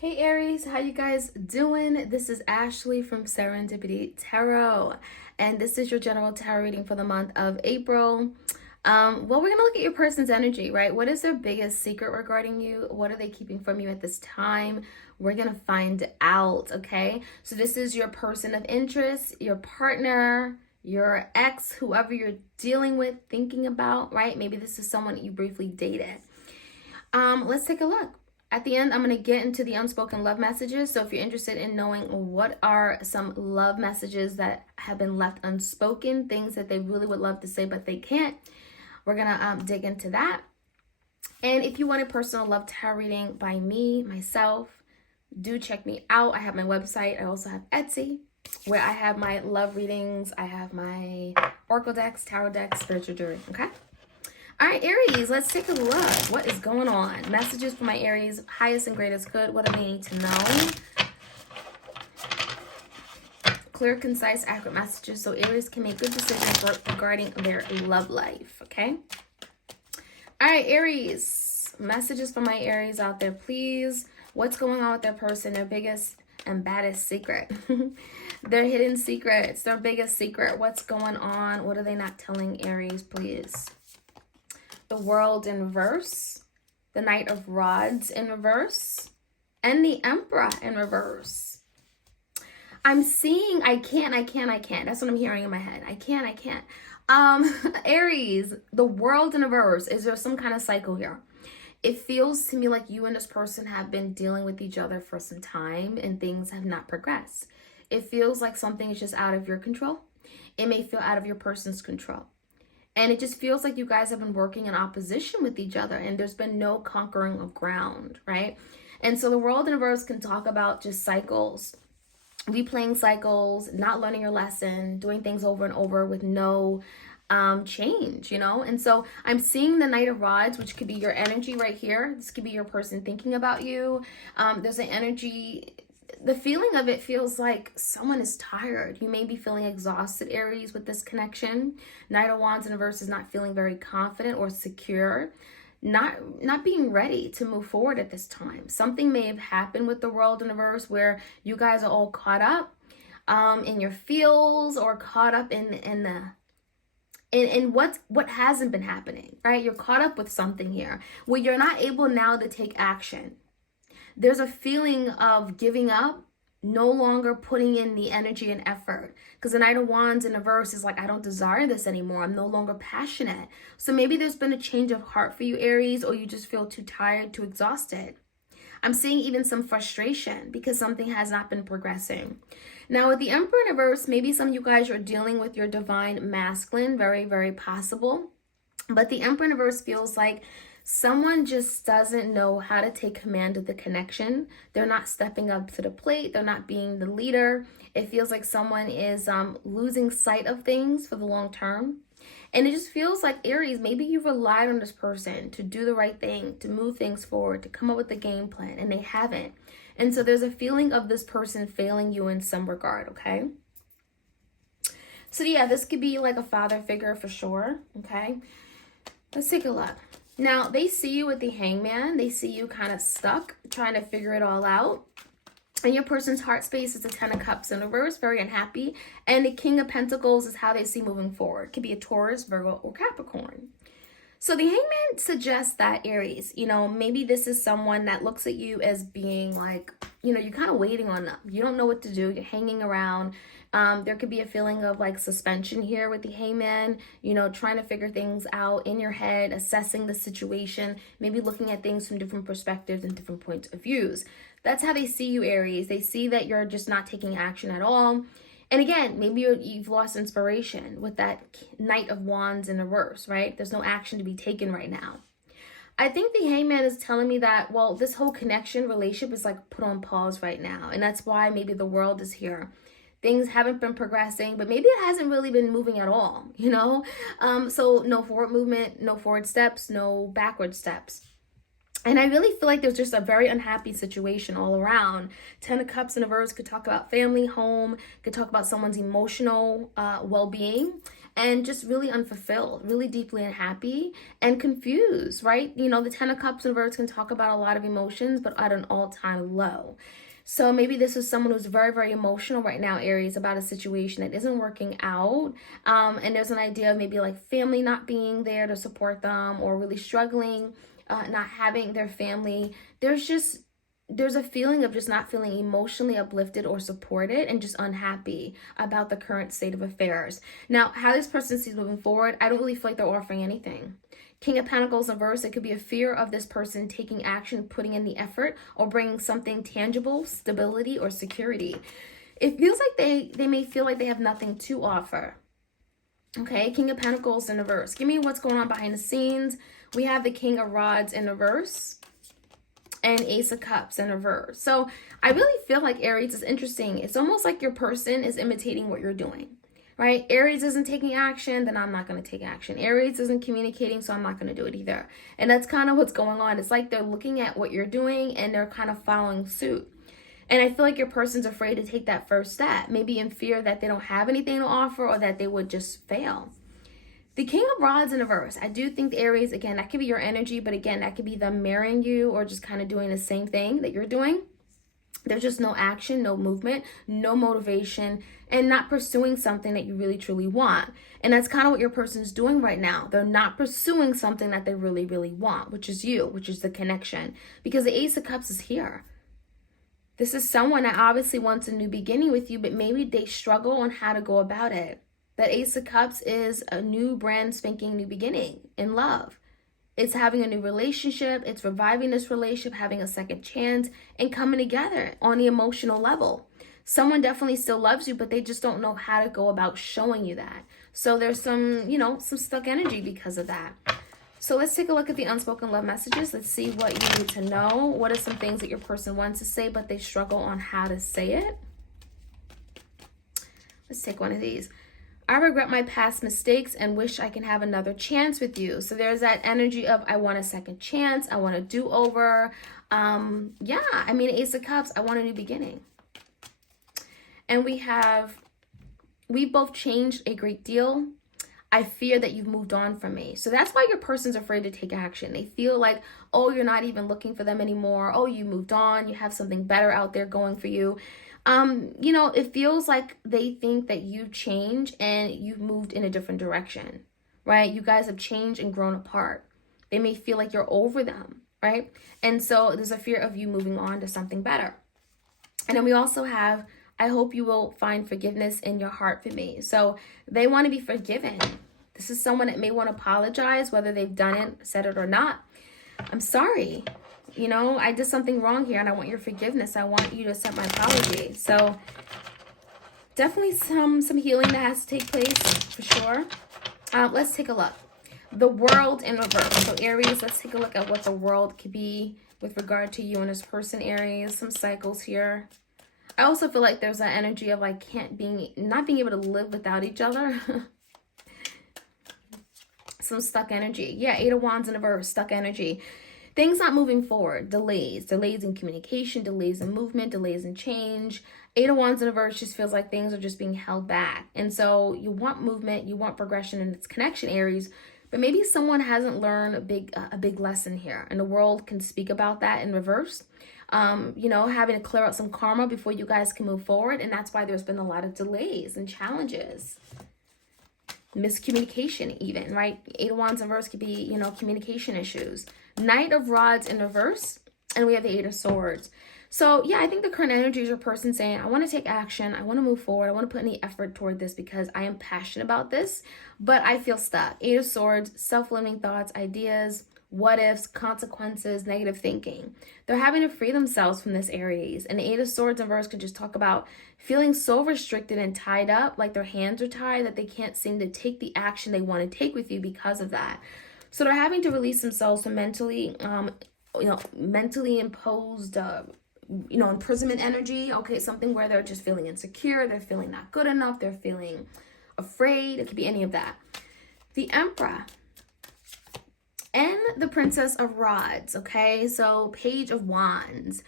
Hey Aries, how you guys doing? This is Ashley from Serendipity Tarot, and this is your general tarot reading for the month of April. Well, we're gonna look at your person's energy, right? What is their biggest secret regarding you? What are they keeping from you at this time? We're gonna find out, okay? So this is your person of interest, your partner, your ex, whoever you're dealing with, thinking about, right? Maybe this is someone that you briefly dated. Let's take a look. At the end, I'm going to get into the unspoken love messages. So if you're interested in knowing what are some love messages that have been left unspoken, things that they really would love to say but they can't, we're going to dig into that. And if you want a personal love tarot reading by me, myself, do check me out. I have my website. I also have Etsy, where I have my love readings. I have my oracle decks, tarot decks, spiritual jewelry, okay? All right, Aries, let's take a look. What is going on? Messages for my Aries, highest and greatest good. What do they need to know? Clear, concise, accurate messages so Aries can make good decisions regarding their love life, okay? All right, Aries, messages for my Aries out there, please. What's going on with their person, their biggest and baddest secret? Their hidden secrets, their biggest secret. What's going on? What are they not telling Aries, please? The World in reverse, the Knight of Rods in reverse, and the Emperor in reverse. I'm seeing I can't. That's what I'm hearing in my head. I can't. Aries, the World in reverse. Is there some kind of cycle here? It feels to me like you and this person have been dealing with each other for some time and things have not progressed. It feels like something is just out of your control. It may feel out of your person's control. And it just feels like you guys have been working in opposition with each other and there's been no conquering of ground, right? And so the World in reverse can talk about just cycles, replaying cycles, not learning your lesson, doing things over and over with no change, you know? And so I'm seeing the Knight of Rods, which could be your energy right here. This could be your person thinking about you. There's an energy. The feeling of it feels like someone is tired. You may be feeling exhausted, Aries, with this connection. Knight of Wands in reverse is not feeling very confident or secure. Not being ready to move forward at this time. Something may have happened with the World in reverse where you guys are all caught up in your feels or caught up in what hasn't been happening, right? You're caught up with something here where you're not able now to take action. There's a feeling of giving up, no longer putting in the energy and effort. Because the Knight of Wands in reverse is like, I don't desire this anymore. I'm no longer passionate. So maybe there's been a change of heart for you, Aries, or you just feel too tired, too exhausted. I'm seeing even some frustration because something has not been progressing. Now with the Emperor in reverse, maybe some of you guys are dealing with your divine masculine, very, very possible. But the Emperor in reverse feels like someone just doesn't know how to take command of the connection. They're not stepping up to the plate. They're not being the leader. It feels like someone is losing sight of things for the long term. And it just feels like, Aries, maybe you relied on this person to do the right thing, to move things forward, to come up with a game plan, and they haven't. And so there's a feeling of this person failing you in some regard, okay? So yeah, this could be like a father figure for sure, okay? Let's take a look. Now, they see you with the Hangman. They see you kind of stuck, trying to figure it all out. And your person's heart space is the Ten of Cups in reverse, very unhappy. And the King of Pentacles is how they see moving forward. It could be a Taurus, Virgo, or Capricorn. So the Hangman suggests that, Aries, you know, maybe this is someone that looks at you as being like, you know, you're kind of waiting on them. You don't know what to do. You're hanging around. There could be a feeling of like suspension here with the Hangman, you know, trying to figure things out in your head, assessing the situation, maybe looking at things from different perspectives and different points of views. That's how they see you, Aries. They see that you're just not taking action at all. And again, maybe you've lost inspiration with that Knight of Wands in reverse, right? There's no action to be taken right now. I think the Hangman is telling me that, well, this whole connection, relationship is like put on pause right now. And that's why maybe the World is here. Things haven't been progressing, but maybe it hasn't really been moving at all, you know? So no forward movement, no forward steps, no backward steps. And I really feel like there's just a very unhappy situation all around. Ten of Cups in reverse could talk about family, home, could talk about someone's emotional well-being. and just really unfulfilled, really deeply unhappy and confused, right? You know, the 10 of Cups in reverse can talk about a lot of emotions, but at an all-time low. So maybe this is someone who's very, very emotional right now, Aries, about a situation that isn't working out. And there's an idea of maybe like family not being there to support them, or really struggling, not having their family. There's a feeling of just not feeling emotionally uplifted or supported, and just unhappy about the current state of affairs. Now, how this person sees moving forward, I don't really feel like they're offering anything. King of Pentacles in reverse, it could be a fear of this person taking action, putting in the effort, or bringing something tangible, stability, or security. It feels like they may feel like they have nothing to offer. Okay, King of Pentacles in reverse. Give me what's going on behind the scenes. We have the King of Rods in reverse and Ace of Cups in reverse. So I really feel like, Aries, is interesting. It's almost like your person is imitating what you're doing. Right? Aries isn't taking action, then I'm not going to take action. Aries isn't communicating, so I'm not going to do it either. And that's kind of what's going on. It's like they're looking at what you're doing and they're kind of following suit. And I feel like your person's afraid to take that first step, maybe in fear that they don't have anything to offer, or that they would just fail. The King of Rods in reverse. I do think the Aries, again, that could be your energy, but again, that could be them marrying you, or just kind of doing the same thing that you're doing. There's just no action, no movement, no motivation, and not pursuing something that you really truly want. And that's kind of what your person's doing right now. They're not pursuing something that they really, really want, which is you, which is the connection. Because the Ace of Cups is here. This is someone that obviously wants a new beginning with you, but maybe they struggle on how to go about it. That Ace of Cups is a new, brand spanking new beginning in love. It's having a new relationship. It's reviving this relationship, having a second chance, and coming together on the emotional level. Someone definitely still loves you, but they just don't know how to go about showing you that. So there's some, some stuck energy because of that. So let's take a look at the unspoken love messages. Let's see what you need to know. What are some things that your person wants to say, but they struggle on how to say it? Let's take one of these. I regret my past mistakes and wish I can have another chance with you. So there's that energy of, I want a second chance. I want a do-over. Ace of Cups, I want a new beginning. And we both changed a great deal. I fear that you've moved on from me. So that's why your person's afraid to take action. They feel like, oh, you're not even looking for them anymore. Oh, you moved on. You have something better out there going for you. It feels like they think that you've changed and you've moved in a different direction, right? You guys have changed and grown apart. They may feel like you're over them, right? And so there's a fear of you moving on to something better. And then we also have, I hope you will find forgiveness in your heart for me. So they want to be forgiven. This is someone that may want to apologize, whether they've done it, said it or not. I'm sorry. I did something wrong here and I want your forgiveness. I want you to accept my apology. So definitely some healing that has to take place for sure. Let's take a look. The World in reverse. So Aries, let's take a look at what the world could be with regard to you and this person, Aries. Some cycles here. I also feel like there's that energy of like not being able to live without each other. Some stuck energy. Yeah, Eight of Wands in reverse, stuck energy. Things not moving forward, delays in communication, delays in movement, delays in change. Eight of Wands in reverse just feels like things are just being held back. And so you want movement, you want progression and its connection, Aries, but maybe someone hasn't learned a big lesson here. And the world can speak about that in reverse. Having to clear out some karma before you guys can move forward. And that's why there's been a lot of delays and challenges. Miscommunication even, right? Eight of Wands in reverse could be, communication issues. Knight of Rods in reverse, and we have the Eight of Swords. So yeah, I think the current energy is your person saying, I want to take action, I want to move forward, I want to put any effort toward this because I am passionate about this, but I feel stuck. Eight of Swords, self-limiting thoughts, ideas, what ifs, consequences, negative thinking. They're having to free themselves from this, Aries. And the Eight of Swords in reverse could just talk about feeling so restricted and tied up, like their hands are tied, that they can't seem to take the action they want to take with you because of that. So they're having to release themselves from mentally imposed, imprisonment energy. Okay, something where they're just feeling insecure, they're feeling not good enough, they're feeling afraid. It could be any of that. The Emperor and the Princess of Rods. Okay, so Page of Wands.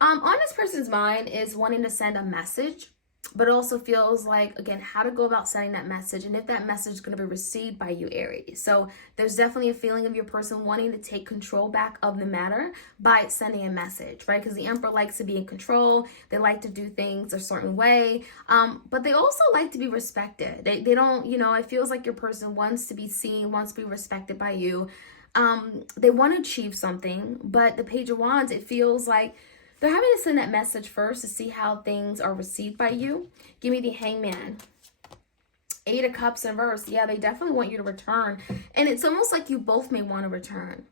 On this person's mind is wanting to send a message, But it also feels like, again, how to go about sending that message and if that message is going to be received by you, Aries. So there's definitely a feeling of your person wanting to take control back of the matter by sending a message, right? Because the Emperor likes to be in control. They like to do things a certain way, but they also like to be respected. They don't, it feels like your person wants to be seen, wants to be respected by you. They want to achieve something, but the Page of Wands, it feels like they're having to send that message first to see how things are received by you. Give me the Hangman. 8 of Cups in reverse. Yeah, they definitely want you to return. And it's almost like you both may want to return.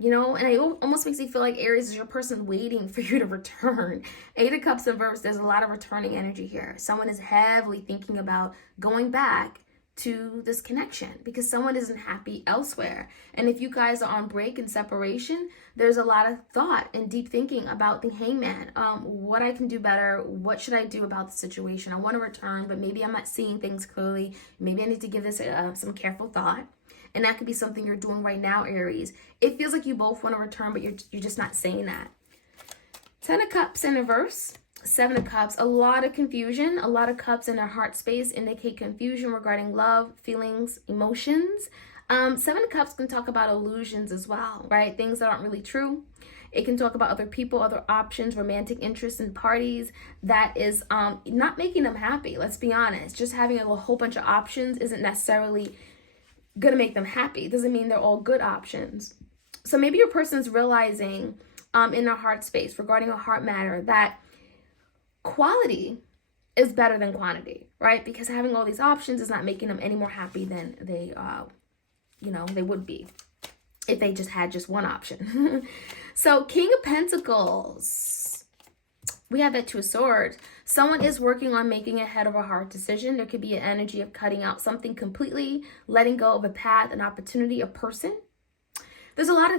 And it almost makes me feel like Aries is your person waiting for you to return. 8 of Cups in reverse. There's a lot of returning energy here. Someone is heavily thinking about going back to this connection because someone isn't happy elsewhere. And if you guys are on break and separation, there's a lot of thought and deep thinking about the Hangman. What I can do better, what should I do about the situation? I want to return, but maybe I'm not seeing things clearly. Maybe I need to give this some careful thought. And that could be something you're doing right now, Aries. It feels like you both want to return, but you're just not saying that. 10 of Cups in reverse. 7 of Cups, a lot of confusion, a lot of cups in their heart space indicate confusion regarding love, feelings, emotions. 7 of Cups can talk about illusions as well, right? Things that aren't really true. It can talk about other people, other options, romantic interests and parties that is not making them happy. Let's be honest. Just having a whole bunch of options isn't necessarily going to make them happy. It doesn't mean they're all good options. So maybe your person's realizing in their heart space regarding a heart matter that quality is better than quantity, right? Because having all these options is not making them any more happy than they, they would be if they just had just one option. So King of Pentacles, we have that 2 of Swords. Someone is working on making a head of a heart decision. There could be an energy of cutting out something completely, letting go of a path, an opportunity, a person. There's a lot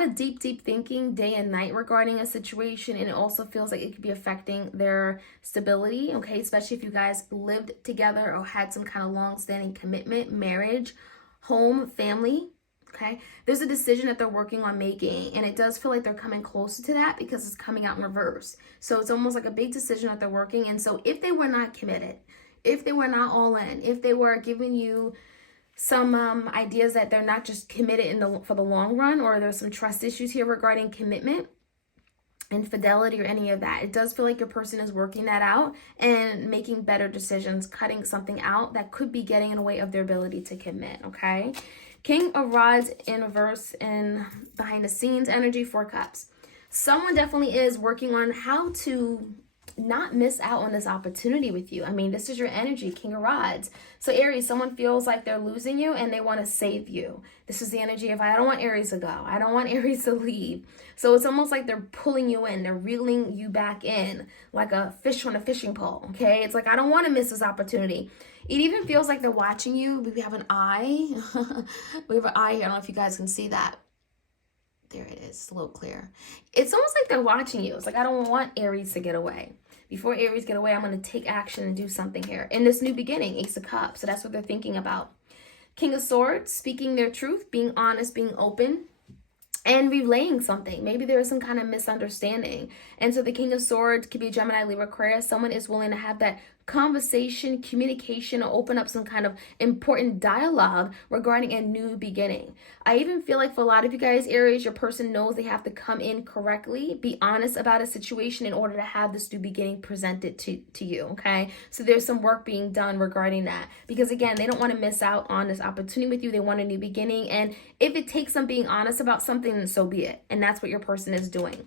of deep thinking day and night regarding a situation, and it also feels like it could be affecting their stability, okay? Especially if you guys lived together or had some kind of long-standing commitment, marriage, home, family, okay? There's a decision that they're working on making, and it does feel like they're coming closer to that because it's coming out in reverse. So it's almost like a big decision that they're working, and so if they were not committed, if they were not all in, if they were giving you some ideas that they're not just committed for the long run, or there's some trust issues here regarding commitment and fidelity or any of that. It does feel like your person is working that out and making better decisions, cutting something out that could be getting in the way of their ability to commit, okay? King of Rods in reverse and behind the scenes energy, 4 Cups. Someone definitely is working on how to not miss out on this opportunity with you. I mean, this is your energy, King of Rods. So Aries, someone feels like they're losing you and they want to save you. This is the energy of, I don't want Aries to go. I don't want Aries to leave. So it's almost like they're pulling you in. They're reeling you back in like a fish on a fishing pole, okay? It's like, I don't want to miss this opportunity. It even feels like they're watching you. We have an eye. We have an eye here. I don't know if you guys can see that. There it is. It's a little clear. It's almost like they're watching you. It's like, I don't want Aries to get away. Before Aries get away, I'm going to take action and do something here. In this new beginning, Ace of Cups. So that's what they're thinking about. King of Swords, speaking their truth, being honest, being open, and relaying something. Maybe there is some kind of misunderstanding. And so the King of Swords could be Gemini, Libra, Aquarius. Someone is willing to have that conversation, communication, or open up some kind of important dialogue regarding a new beginning. I even feel like for a lot of you guys, Aries, your person knows they have to come in correctly, be honest about a situation in order to have this new beginning presented to you, okay? So there's some work being done regarding that. Because again, they don't want to miss out on this opportunity with you. They want a new beginning. And if it takes them being honest about something, then so be it. And that's what your person is doing.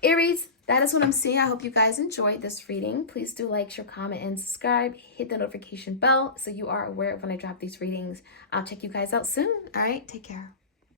Aries, that is what I'm seeing. I hope you guys enjoyed this reading. Please do like, share, comment, and subscribe. Hit the notification bell so you are aware of when I drop these readings. I'll check you guys out soon. All right, take care.